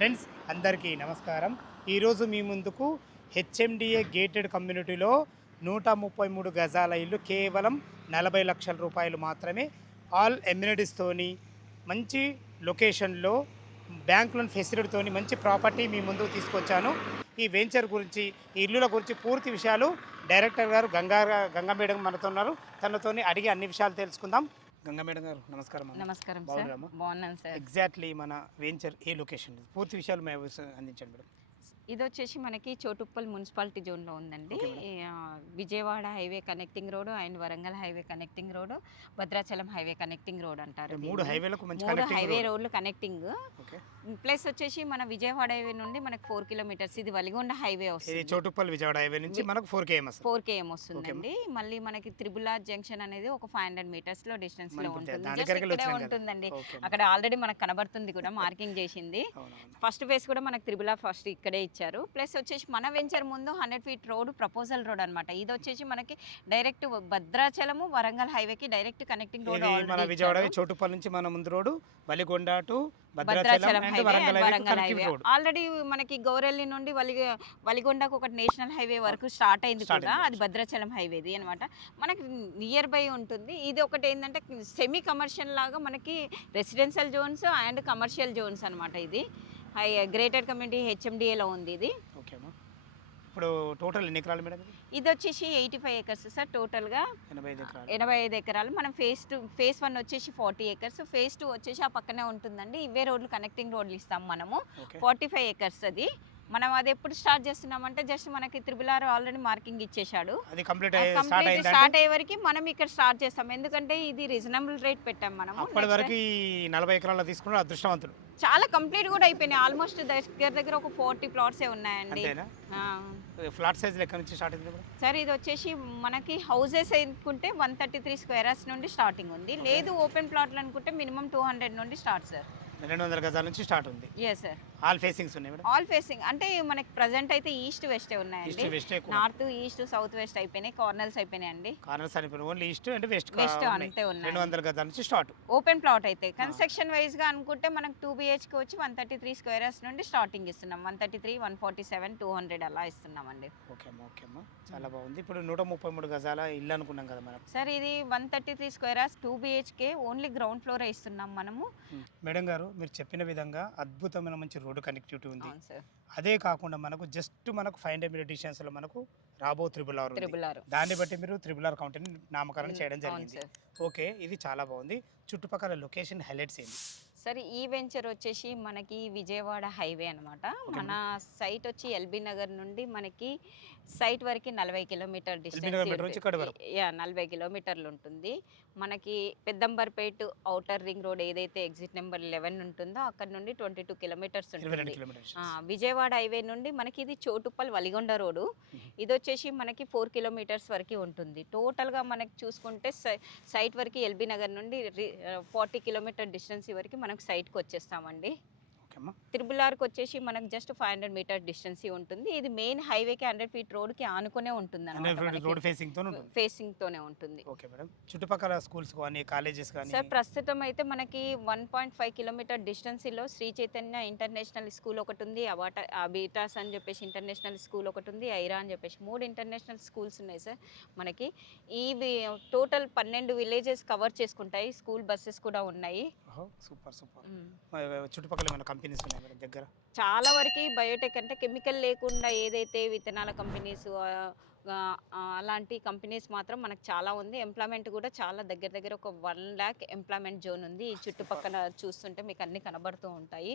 Friends అందరికీ నమస్కారం. ఈరోజు మీ ముందుకు హెచ్ఎండిఏ గేటెడ్ కమ్యూనిటీలో 133 గజాల ఇల్లు కేవలం 40 లక్షల రూపాయలు మాత్రమే, ఆల్ ఎమ్యూనిటీస్తోని, మంచి లొకేషన్లో, బ్యాంక్ లోన్ ఫెసిలిటీతోని మంచి ప్రాపర్టీ మీ ముందుకు తీసుకొచ్చాను. ఈ వెంచర్ గురించి, ఈ ఇల్లుల గురించి పూర్తి విషయాలు డైరెక్టర్ గారు గంగా మేడం మనతో ఉన్నారు. తనతోని అడిగి అన్ని విషయాలు తెలుసుకుందాం. గంగా మేడం గారు నమస్కారం. నమస్కారం సార్. బాగున్నాను సార్. ఎగ్జాక్ట్లీ మన వెంచర్ ఏ లొకేషన్, పూర్తి విషయాలు మేము అందించండి మేడం. ఇది వచ్చేసి మనకి చోటుప్పల్ మున్సిపాలిటీ జోన్లో ఉందండి. Vijayawada highway connecting road and Warangal highway connecting road, Bhadrachalam highway connecting road అంటారు. మూడు హైవే రోడ్లు కనెక్టింగ్. ప్లస్ వచ్చేసి మన విజయవాడ హైవే నుండి మనకి 4 కిలోమీటర్స్ ఇది వలిగొండ హైవే వస్తుంది. చోటుప్పల్ విజయవాడ హైవే నుంచి మనకు 4 km వస్తుందండి. మళ్ళీ మనకి త్రిబులార్ జంక్షన్ అనేది ఒక 500 మీటర్స్ లో డిస్టెన్స్ లో ఉంటుందండి. అక్కడ ఆల్రెడీ మనకు కనబడుతుంది కూడా, మార్కింగ్ చేసింది. ఫస్ట్ ఫేస్ కూడా మనకి త్రిబులార్ ఫస్ట్ ఇక్కడే ఇచ్చారు. ప్లస్ వచ్చేసి మన వెంచర్ ముందు 100 ఫీట్ రోడ్, ప్రపోజల్ రోడ్ అనమాట. ఇది వచ్చేసి మనకి డైరెక్ట్ భద్రాచలము వరంగల్ హైవేకి direct connecting road. Vijayawada Choutuppal నుంచి మన ముందు road Valigonda to Bhadrachalam Warangal highway. Already మనకి గౌరెల్లి నుండి వలిగొండకు ఒక నేషనల్ హైవే వరకు స్టార్ట్ అయింది కూడా, అది భద్రాచలం హైవేది అనమాట. మనకి నియర్ బై ఉంటుంది. ఇది ఒకటి ఏంటంటే సెమీ కమర్షియల్ లాగా మనకి residential zones and commercial zones అనమాట. ఇది గ్రేటర్ కమ్యూనిటీ హెచ్ఎండిఏలో ఉంది ఇది. ఇప్పుడు టోటల్ ఎన్ని ఎకరాలు మేడం? ఇది వచ్చేసి 85 acres సార్. టోటల్గా 85 ఎకరాలు. మనం ఫేస్ 1 వచ్చేసి 40 acres, ఫేస్ 2 వచ్చేసి ఆ పక్కనే ఉంటుందండి. ఇవే రోడ్లు కనెక్టింగ్ రోడ్లు ఇస్తాం మనము. 45 acres అది. మనం అది ఎప్పుడు స్టార్ట్ చేస్తున్నామంటే జస్ట్ మనకి త్రిబులార్ ఆల్రెడీ మార్కింగ్ ఇచ్చేసాడు. కంప్లీట్ స్టార్ట్ అయ్యే వరకు మనం ఇక్కడ స్టార్ట్ చేస్తాం. ఎందుకంటే ఇది రీజనబుల్ రేట్ పెట్టాం మనం. అప్పటి వరకు 40 ఎకరాలు తీసుకున్న అదృష్టవంతుడు. చాలా కంప్లీట్ కూడా అయిపోయినాయి. ఆల్మోస్ట్ దగ్గర ఒక 40 ప్లాట్స్ ఉన్నాయండి. ఫ్లాట్ సైజ్ లెక్క నుంచి స్టార్ట్ అయింది సార్. ఇది వచ్చేసి మనకి హౌసెస్ అనుకుంటే 133 squares నుండి స్టార్టింగ్ ఉంది. లేదు ఓపెన్ ప్లాట్లు అనుకుంటే మినిమం 200 నుండి స్టార్ట్ సార్. 200 గజాల నుంచి స్టార్ట్ ఉంది. Yes sir. ఆల్ ఫేసింగ్స్ ఉన్నాయి మేడం? ఆల్ ఫేసింగ్ అంటే మనకి ప్రెజెంట్ అయితే ఈస్ట్ వెస్ట్ ఉన్నాయండి. నార్త్ ఈస్ట్ సౌత్ వెస్ట్ అయిపోయినాయి. కార్నర్స్ అయిపోయినాయండి. కార్నర్స్ అయిపోయినాయి. ఓన్లీ ఈస్ట్ అండ్ వెస్ట్ అంతే ఉన్నాయి. 200 గజాల నుంచి స్టార్ట్ ఓపెన్ ప్లాట్ అయితే. కన్స్ట్రక్షన్ వైజ్ గా అనుకుంటే మనకు 2 BHK వచ్చి 133 squares నుండి స్టార్టింగ్ ఇస్తున్నాం. 133, 147, 200 అలా ఇస్తున్నామండి. ఓకే అమ్మా, చాలా బాగుంది. ఇప్పుడు 133 గజాల ఇల్లు అనుకున్నాం కదా మనం సార్. ఇది 133 squares 2 BHK only ground floor ఇస్తున్నాం మనము. మేడం గారు మీరు చెప్పిన విధంగా అద్భుతమైన మంచి రోడ్డు కనెక్టివిటీ ఉంది. అదే కాకుండా మనకు జస్ట్ 500 మీటర్ డిస్టెన్స్ లో మనకు రాబో త్రిబులార్. దాన్ని బట్టి మీరు త్రిబులార్ కౌంటీని నామకరణం చేయడం జరిగింది. ఓకే, ఇది చాలా బాగుంది. చుట్టుపక్కల లొకేషన్ హైలైట్స్ ఏంటి సార్? ఈ వెంచర్ వచ్చేసి మనకి విజయవాడ హైవే అనమాట. మన సైట్ వచ్చి ఎల్బీ నగర్ నుండి మనకి సైట్ వరకు 40 కిలోమీటర్ డిస్టెన్స్. 40 కిలోమీటర్లు ఉంటుంది. మనకి పెద్దంబర్పేట ఔటర్ రింగ్ రోడ్ ఏదైతే ఎగ్జిట్ నెంబర్ 11 ఉంటుందో అక్కడ నుండి 22 కిలోమీటర్స్ ఉంటుంది. విజయవాడ హైవే నుండి మనకి ఇది చోటుప్పల్ వలిగొండ రోడ్డు. ఇది వచ్చేసి మనకి 4 kilometers వరకు ఉంటుంది. టోటల్గా మనకి చూసుకుంటే సైట్ వరకు ఎల్బీ నగర్ నుండి 40 కిలోమీటర్ డిస్టెన్స్ వరకు మనకు సైట్కి వచ్చేస్తామండి. త్రిబులార్కి వచ్చేసి మనకు జస్ట్ 500 మీటర్ డిస్టెన్స్ ఉంటుంది. ఇది మెయిన్ హైవేకి 100 ఫీట్ రోడ్కి ఆనుకునే ఉంటుంది అన్నమాట. ఫేసింగ్ తోనే ఉంటుంది. చుట్టుపక్కల స్కూల్స్ కానీ కాలేజెస్ కానీ సార్ ప్రస్తుతం అయితే మనకి 1.5 కిలోమీటర్ డిస్టెన్స్ లో శ్రీ చైతన్య ఇంటర్నేషనల్ స్కూల్ ఒకటి ఉంది, అబిటాస్ అని చెప్పేసి ఇంటర్నేషనల్ స్కూల్ ఒకటి ఉంది, ఐరా అని చెప్పేసి 3 ఇంటర్నేషనల్ స్కూల్స్ ఉన్నాయి సార్. మనకి ఈ టోటల్ 12 విలేజెస్ కవర్ చేసుకుంటాయి. స్కూల్ బస్సెస్ కూడా ఉన్నాయి. సూపర్. చుట్టుపక్కల కంపెనీస్ ఉన్నాయి దగ్గర. చాలా వరకు బయోటెక్ అంటే కెమికల్ లేకుండా ఏదైతే విత్తనాల కంపెనీస్ అలాంటి కంపెనీస్ మాత్రం మనకు చాలా ఉంది. ఎంప్లాయ్మెంట్ కూడా చాలా దగ్గర ఒక 1 lakh ఎంప్లాయ్మెంట్ జోన్ ఉంది. ఈ చుట్టుపక్కల చూస్తుంటే మీకు అన్ని కనబడుతూ ఉంటాయి.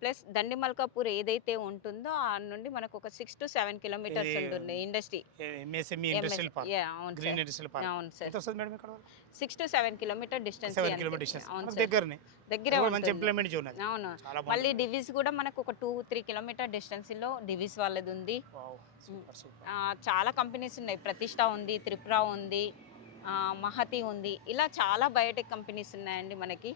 ప్లస్ దండిమల్కాపూర్ ఏదైతే ఉంటుందో ఆ నుండి మనకు ఒక 6 to 7 kilometers ఉంటుంది ఇండస్ట్రీ. అవును సార్. 6 to 7 kilometer distance. దగ్గర అవును. మళ్ళీ డివిస్ కూడా మనకు ఒక 2-3 kilometer డిస్టెన్స్ లో డివిస్ వాళ్ళది ఉంది. చాలా కంపెనీస్ ఉన్నాయి. ప్రతిష్ట ఉంది, త్రిపుర ఉంది, మహతి ఉంది, ఇలా చాలా బయోటెక్ కంపెనీస్ ఉన్నాయండి మనకి.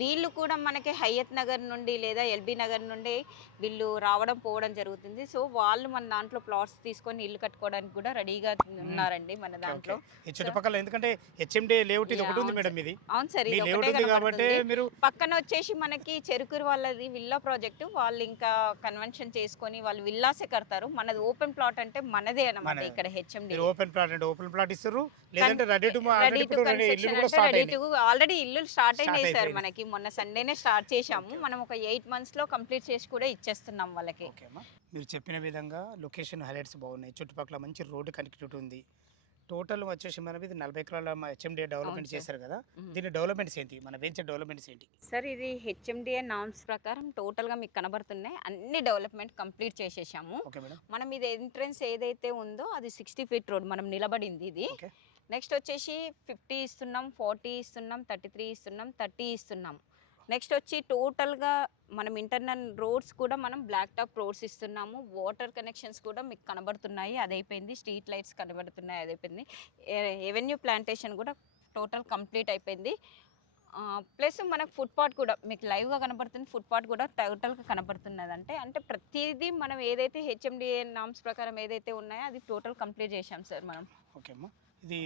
వీళ్ళు కూడా మనకి హయత్ నగర్ నుండి లేదా ఎల్బీ నగర్ నుండి వీళ్ళు రావడం పోవడం జరుగుతుంది. సో వాళ్ళు మన దాంట్లో ప్లాట్స్ తీసుకొని ఇల్లు కట్టుకోవడానికి కూడా రెడీగా ఉన్నారండి మన దాంట్లో. ఈ చుట్టుపక్కల ఎందుకంటే హెచ్ఎండి లేఅవుట్ ఇది ఒకటి ఉంది మేడం, ఇది అవును సార్, మీ ఇది లేఅవుట్ ఒకటే ఉంది కాబట్టి కనబడుతుంది. మీరు పక్కన వచ్చేసి మనకి చెరుకూరు వాళ్ళది విల్లా ప్రాజెక్టు, వాళ్ళు ఇంకా కన్వెన్షన్ చేసుకొని వాళ్ళు విల్లాసే కడతారు. మనది ఓపెన్ ప్లాట్ అంటే మనదే అన్నమాట. మనదే. ఇక్కడ హెచ్ఎండి మీరు ఓపెన్ ప్లాట్ అంటే ఓపెన్ ప్లాట్ ఇస్తారు, లేదంటే రెడీ టు రెడీ టు ఇల్లు కన్స్ట్రక్షన్ కూడా అంటే స్టార్ట్ రెడీ అయింది. టు ఆల్రెడీ ఇల్లు స్టార్ట్ Start అయినాయి సార్. అయిపోయింది. మనకి మొన్న సండేనే స్టార్ట్ చేశాము. మనం ఒక 8 months లో కంప్లీట్ చేసి కూడా ఇచ్చేస్తున్నాం వాళ్ళకి. ఓకే అమ్మా, మీరు చెప్పిన విధంగా లొకేషన్ హైలైట్స్ బాగున్నాయి, చుట్టుపక్కల మంచి రోడ్డు కనెక్టివిటీ ఉంది. టోటల్ వచ్చేసి మనది 40 ఎకరాల హెచ్ఎండిఏ డెవలప్మెంట్ సార్. చేశారు కదా, మ్మ్. దీని డెవలప్మెంట్స్ ఏంటి, మన వెంచర్ డెవలప్మెంట్స్ ఏంటి? సార్ ఇది హెచ్ఎండిఏ నామ్స్ ప్రకారం టోటల్గా మీకు కనబడుతున్నాయి, అన్ని డెవలప్మెంట్ కంప్లీట్ చేసేసాము. Okay madam. మనం ఇది ఎంట్రన్స్ ఏదైతే ఉందో అది 60 feet రోడ్ మనం నిలబడింది ఇది. ఓకే. నెక్స్ట్ వచ్చేసి 50 ఇస్తున్నాం, 40 ఇస్తున్నాం, 33 ఇస్తున్నాం, 30 ఇస్తున్నాం. నెక్స్ట్ వచ్చి టోటల్గా మనం ఇంటర్నల్ రోడ్స్ కూడా మనం బ్లాక్ టాప్ రోడ్స్ ఇస్తున్నాము. వాటర్ కనెక్షన్స్ కూడా మీకు కనబడుతున్నాయి, అది అయిపోయింది. స్ట్రీట్ లైట్స్ కనబడుతున్నాయి, అది అయిపోయింది. ఎవెన్యూ ప్లాంటేషన్ కూడా టోటల్ కంప్లీట్ అయిపోయింది. ప్లస్ మనకు ఫుట్పాత్ కూడా మీకు లైవ్గా కనబడుతుంది, ఫుట్పాత్ కూడా టోటల్గా కనబడుతున్నది. అంటే ప్రతిదీ మనం ఏదైతే హెచ్ఎండిఏ నామ్స్ ప్రకారం ఏదైతే ఉన్నాయో అది టోటల్ కంప్లీట్ చేశాం సార్ మనం. ఓకే అమ్మా, ఇది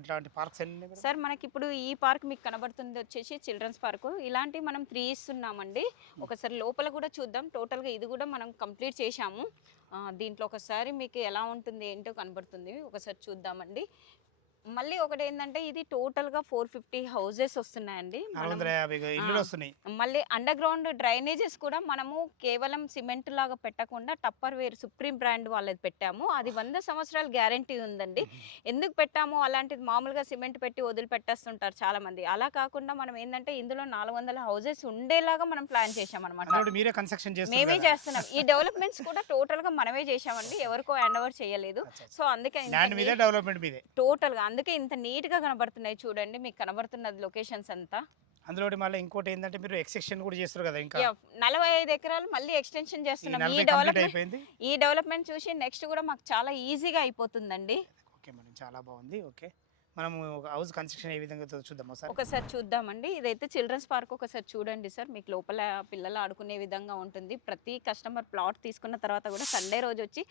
ఇట్లాంటి పార్క్స్ అన్ని మేడం? సార్ మనకి ఇప్పుడు ఈ పార్క్ మీకు కనబడుతుంది వచ్చేసి చిల్డ్రన్స్ పార్క్. ఇలాంటి మనం 3 ఇస్తున్నామండి. ఒకసారి లోపల కూడా చూద్దాం. టోటల్గా ఇది కూడా మనం కంప్లీట్ చేశాము. దీంట్లో ఒకసారి మీకు ఎలా ఉంటుంది ఏంటో కనబడుతుంది, ఒకసారి చూద్దామండి. మళ్ళీ ఒకటి ఏంటంటే ఇది టోటల్గా 450 houses వస్తున్నాయండి. 450 ఇల్లులు వస్తున్నాయి. మళ్ళీ అండర్ గ్రౌండ్ డ్రైనేజెస్ కూడా మనము కేవలం సిమెంట్ లాగా పెట్టకుండా టప్పర్ వేర్ సుప్రీం బ్రాండ్ వాళ్ళది పెట్టాము. అది 100 సంవత్సరాల గ్యారంటీ ఉందండి. ఎందుకు పెట్టాము అలాంటిది, మామూలుగా సిమెంట్ పెట్టి వదిలిపెట్టేస్తుంటారు చాలా మంది. అలా కాకుండా మనం ఏంటంటే ఇందులో 400 houses ఉండేలాగా మనం ప్లాన్ చేసాం అనమాట. అందులో మీరే కన్స్ట్రక్షన్ చేస్తారు మేమే కదా? చేస్తున్నాం. ఈ డెవలప్మెంట్స్ కూడా టోటల్ గా మనమే చేసామండి, ఎవరికో హ్యాండ్ ఓవర్ చేయలేదు. సో అందుకే ల్యాండ్ మీదే డెవలప్మెంట్ మీదే టోటల్ గా అందుకే ఇంత నీట్ గా కనబడుతున్నాయి. చూడండి మీకు కనబడుతున్నది లొకేషన్స్ అంతా. అందులో మళ్ళీ ఇంకోటి ఏంటంటే మీరు ఎక్స్టెన్షన్ కూడా చేస్తారు కదా, ఇంకా 45 ఎకరాలు మళ్ళీ ఎక్స్టెన్షన్ చేస్తున్నాం. 40 కంప్లీట్ అయిపోయింది. ఈ డెవలప్మెంట్ చూసి నెక్స్ట్ కూడా మాకు చాలా ఈజీగా అయిపోతుందండి. ఓకే మేడం, చాలా బాగుంది. ఓకే, మనం హౌస్ కన్స్ట్రక్షన్ ఏ విధంగా చూద్దాం సార్. ఒకసారి చూద్దామండి. ఇదైతే చిల్డ్రన్స్ పార్క్, ఒకసారి చూడండి సార్. మీకు లోపల పిల్లలు ఆడుకునే విధంగా ఉంటుంది. ప్రతి కస్టమర్ ప్లాట్ తీసుకున్న తర్వాత కూడా సండే రోజు వచ్చి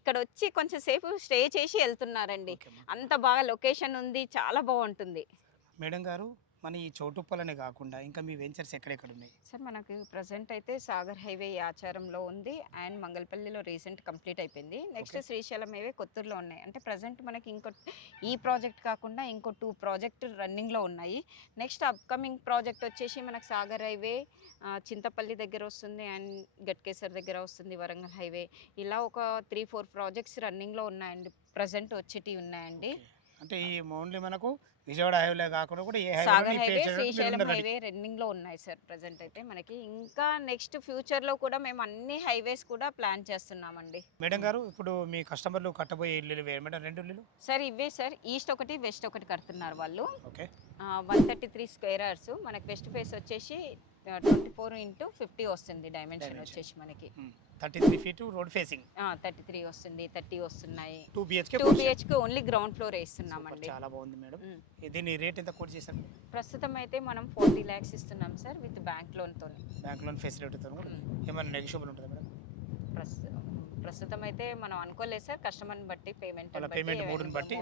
ఇక్కడ వచ్చి కొంచెం సేపు స్టే చేసి వెళ్తున్నారండి. అంత బాగా లొకేషన్ ఉంది, చాలా బాగుంటుంది. మేడం గారు, మన ఈ చౌటుప్పలనే కాకుండా ఇంకా మీ వెంచర్స్ ఎక్కడెక్కడ ఉన్నాయి సార్? మనకు ప్రజెంట్ అయితే సాగర్ హైవే ఆచారంలో ఉంది, అండ్ మంగళపల్లిలో రీసెంట్ కంప్లీట్ అయిపోయింది. నెక్స్ట్ శ్రీశైలం హైవే కొత్తూరులో ఉన్నాయి. అంటే ప్రజెంట్ మనకి ఈ ప్రాజెక్ట్ కాకుండా ఇంకో 2 ప్రాజెక్టు రన్నింగ్లో ఉన్నాయి. నెక్స్ట్ అప్కమింగ్ ప్రాజెక్ట్ వచ్చేసి మనకు సాగర్ హైవే చింతపల్లి దగ్గర వస్తుంది, అండ్ గట్కేసర్ దగ్గర వస్తుంది, వరంగల్ హైవే. ఇలా ఒక 3-4 ప్రాజెక్ట్స్ రన్నింగ్లో ఉన్నాయండి, ప్రజెంట్ వచ్చేటివి ఉన్నాయండి. అంటే ఈ ఓన్లీ మనకు విజయవాడ హైవే కాకుండా కూడా ఏ Sagar highway, Srisailam highway running లో ఉన్నాయి సార్ ప్రజెంట్ అయితే మనకి. ఇంకా నెక్స్ట్ ఫ్యూచర్ లో కూడా మేము అన్ని హైవేస్ కూడా ప్లాన్ చేస్తున్నామండి. మేడం గారు, ఇప్పుడు మీ కస్టమర్లు కట్టబోయే ఇల్లు మేడం 2 ఇల్లులు సార్ ఇవే సార్, ఈస్ట్ ఒకటి వెస్ట్ ఒకటి కడుతున్నారు వాళ్ళు. ఓకే. 133 square yards. మనకి వెస్ట్ ఫేస్ వచ్చేసి 24x50 వస్తుంది డైమెన్షన్ వచ్చేసి మనకి. 33 feet రోడ్ ఫేసింగ్. 33 వస్తుంది, 30 వస్తున్నాయి. 2 BHK ఓన్లీ గ్రౌండ్ ఫ్లోర్ వేస్తున్నామండి. చాలా బాగుంది మేడం. దీని రేట్ ఎంత కోట్ చేశారు? ప్రస్తుతం అయితే మనం 40 lakhs ఇస్తున్నాం సార్, విత్ బ్యాంక్ లోన్ తోని. బ్యాంక్ లోన్ ఫెసిలిటీతో ఏమైనా నెగోషియబుల్ ఉంటుందా మేడం? ప్రస్తుతం అయితే మనం అనుకోలేదు సార్, కస్టమర్ని బట్టి పేమెంట్ మూడుని బట్టి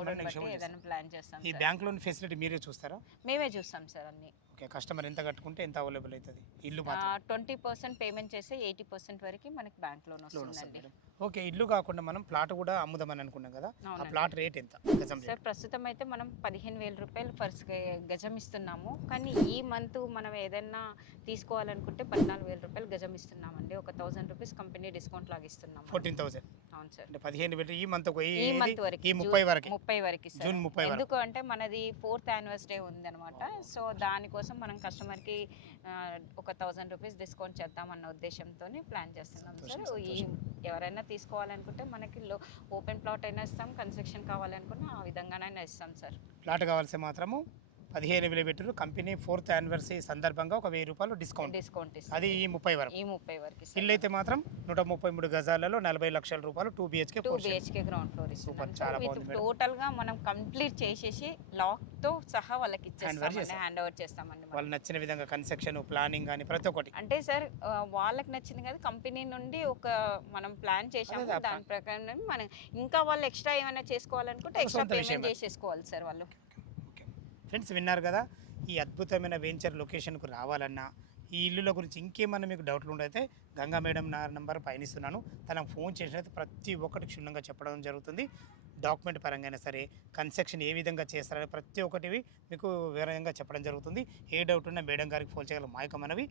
ఏదైనా ప్లాన్ చేస్తాం. ఈ బ్యాంక్ లోన్ ఫెసిలిటీ మీరే చూస్తారా? మేమే చూస్తాం సార్ అన్ని. ఓకే, కస్టమర్ ఎంత కట్టుకుంటే ఎంత అవైలబుల్ అవుతుంది ఇల్లు? 20% పేమెంట్ చేస్తే 80% వరకు మనకి బ్యాంక్ లోన్ వస్తుందండి. ఓకే, ఇల్లు కాకుండా మనం ప్లాట్ కూడా అమ్ముదామని అనుకున్నాం కదా, ఆ ప్లాట్ రేట్ ఎంత గజం? సార్ ప్రస్తుతం అయితే మనం 15,000 రూపాయలు ఫర్ గజం ఇస్తున్నాము. కానీ ఈ మంత్ మనం ఏదైనా తీసుకోవాలనుకుంటే 14,000 రూపాయలు గజం ఇస్తున్నామండి. ఒక 1,000 రూపీస్ కంపెనీ డిస్కౌంట్ లాగా ఇస్తున్నాము. 14,000. అవును సార్. అంటే 15 పెట్టి ఈ మంత్ వరకు, ఈ 30 వరకు జూన్ 30 వరకు. ఎందుకు అంటే మనది 4th anniversary ఉంది అనమాట. సో దానికోసం మనం కస్టమర్కి ఒక 1,000 రూపీస్ డిస్కౌంట్ చేద్దామన్న ఉద్దేశంతో ప్లాన్ చేస్తున్నాం సార్. ఎవరైనా తీసుకోవాలనుకుంటే మనకి ఓపెన్ ప్లాట్ అయినా ఇస్తాం, కన్స్ట్రక్షన్ కావాలనుకున్నా ఆ విధంగానైనా ఇస్తాం సార్. ప్లాట్ కావాల్సి మాత్రము 15,000 పెట్టారు. కంపెనీ 4th యానివర్సరీ సందర్భంగా ఒక 1000 రూపాయలు డిస్కౌంట్. డిస్కౌంట్ అది ఈ 30 వరకు. ఈ 30 వరకు ఇల్లు అయితే మాత్రం 133 గజాలలో 40 లక్షల రూపాయలు 2 BHK 2 BHK ground floor super, ఇస్తున్నాం. చాలా విత్ బాగుంది మేడం. టోటల్ గా మనం కంప్లీట్ చేసేసి లాక్ తో సహా వాళ్ళకి ఇచ్చేస్తామండి, చేస్తాం. హ్యాండ్ ఓవర్ చేస్తామండి మనం. వాళ్ళు నచ్చిన విధంగా కన్స్ట్రక్షన్ ప్లానింగ్ కానీ ప్రతి ఒక్కటి. అంటే సార్ వాళ్ళకి నచ్చింది కదా, కంపెనీ నుండి ఒక మనం ప్లాన్ చేసాము, అదే, దాని ప్రకారం మనం ఇంకా వాళ్ళు ఎక్స్ట్రా ఏమైనా చేసుకోవాలనుకుంటే ఒక ఎక్స్ట్రా సొంత విషయం పేమెంట్ అది. చేసేసుకోవాలి సార్ వాళ్ళు. ఓకే ఫ్రెండ్స్, విన్నారు కదా. ఈ అద్భుతమైన వెంచర్ లొకేషన్కు రావాలన్నా, ఈ ఇల్లుల గురించి ఇంకేమన్నా మీకు డౌట్లు ఉండైతే గంగా మేడం నా నంబర్ పైన ఇస్తున్నాను, తనకు ఫోన్ చేసినైతే ప్రతి ఒక్కటి క్షుణ్ణంగా చెప్పడం జరుగుతుంది. డాక్యుమెంట్ పరంగా అయినా సరే, కన్స్ట్రక్షన్ ఏ విధంగా చేస్తారని ప్రతి ఒక్కటి మీకు వివరంగా చెప్పడం జరుగుతుంది. ఏ డౌట్ ఉన్నా మేడం గారికి ఫోన్ చేయగల మా యొక్క మనవి.